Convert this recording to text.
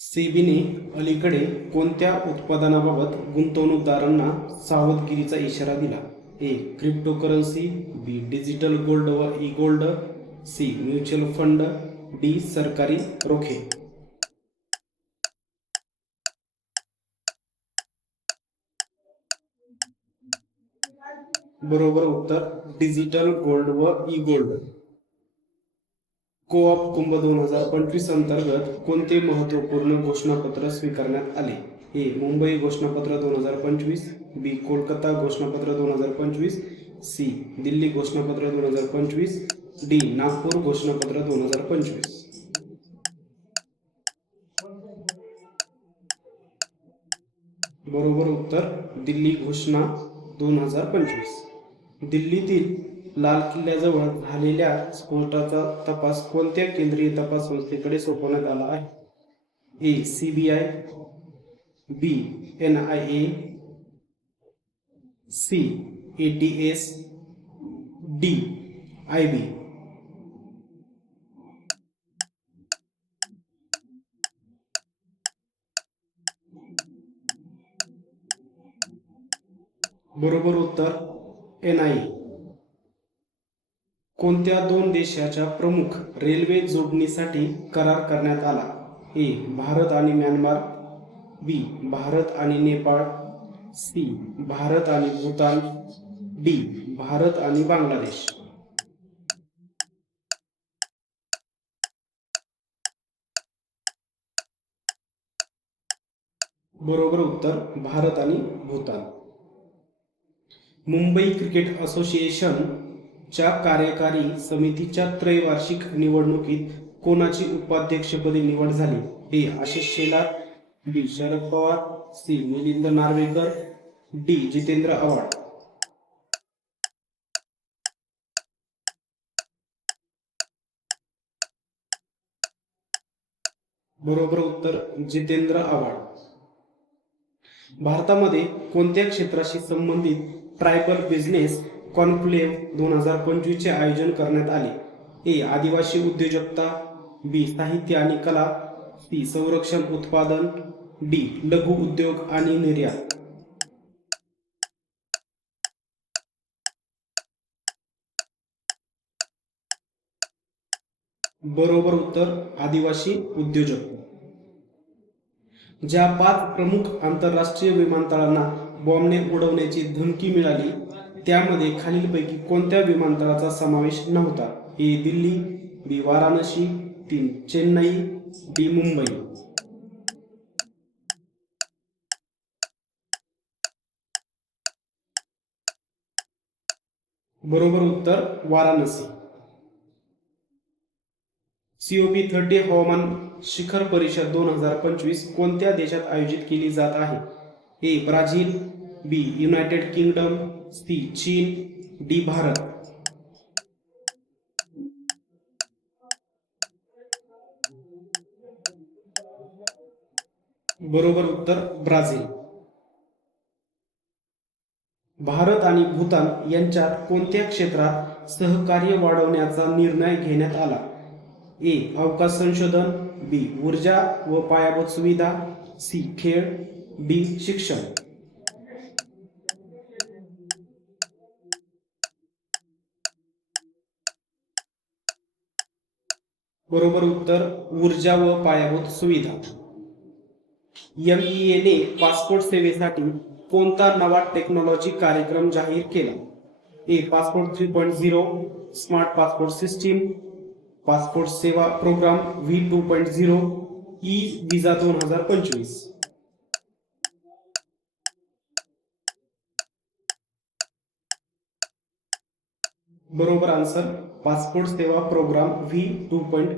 सेबीने अलीकडे कोणत्या उत्पादनाबाबत गुंतवणूकदारांना सावधगिरीचा इशारा दिला? A. Cryptocurrency, B. Digital gold व E gold, C. Mutual fund, D. सरकारी रोखे. बरोबर उत्तर डिजिटल गोल्ड व ई गोल्ड. कोऑप कुंभ 2025 अंतर्गत कोणते महत्त्वपूर्ण घोषणापत्र स्वीकारण्यात आले? ए. मुंबई घोषणापत्र 2025, बी. कोलकाता घोषणापत्र 2025, सी. दिल्ली घोषणापत्र 2025, डी. नागपूर घोषणापत्र 2025. बरोबर उत्तर दिल्ली घोषणा 2025. दिल्लीतील लाल किल्ल्याजवळ झालेल्या स्फोटाचा तपास कोणत्या केंद्रीय तपास संस्थेकडे सोपवण्यात आला आहे? A. CBI, B. NIA, C. ATS, D. IB. बरोबर उत्तर NIA. कोणत्या दोन देशाच्या प्रमुख रेल्वे जोडणीसाठी करार करण्यात आला? ए. भारत आणि म्यानमार, बी. भारत आणि नेपाळ, सी. भारत आणि भूतान, डी. भारत आणि बांगलादेश. बरोबर उत्तर भारत आणि भूतान. मुंबई क्रिकेट असोसिएशन च्या कार्यकारी समितीच्या त्रैवार्षिक निवडणुकीत कोणाची उपाध्यक्षपदी निवड झाली? ए. आशिष शेलार, बी. शरद पवार, सी. मिलिंद नार्वेकर, डी. जितेंद्र आव्हाड. बरोबर उत्तर जितेंद्र आव्हाड. भारतामध्ये कोणत्या क्षेत्राशी संबंधित ट्रायबल बिझनेस कॉन्क्लेव्ह 2025 चे आयोजन करण्यात आले? ए. आदिवासी उद्योजकता, बी. साहित्य आणि कला, सी. संरक्षण उत्पादन, डी. लघु उद्योग आणि निर्यात. बरोबर उत्तर आदिवासी उद्योजकता. ज्या 5 प्रमुख आंतरराष्ट्रीय विमानतळांना बॉम्बने उडवण्याची धमकी मिळाली त्यामध्ये खालीलपैकी कोणत्या विमानतळाचा समावेश नव्हता? ए. दिल्ली, बी. वाराणसी, ती. चेन्नई, डी. मुंबई. बरोबर उत्तर वाराणसी. COP30 हवामान शिखर परिषद 2025 कोणत्या देशात आयोजित केली जात आहे? A. Brazil, B. United Kingdom, C. चीन, डी. भारत. बरोबर उत्तर ब्राझील. भारत आणि भूतान यांच्यात कोणत्या क्षेत्रात सहकार्य वाढवण्याचा निर्णय घेण्यात आला? ए. अवकाश संशोधन, बी. ऊर्जा व पायाभूत सुविधा, सी. खेळ, डी. शिक्षण. बरोबर उत्तर ऊर्जा व पायाभूत सुविधा. MEA ने पासपोर्ट सेवेसाठी कोणता नवा टेक्नॉलॉजी कार्यक्रम जाहीर केला? A. Passport 3.0, smart passport system, passport Seva program V2.0, e visa 2025. बरोबर answer passport Seva program V2.0.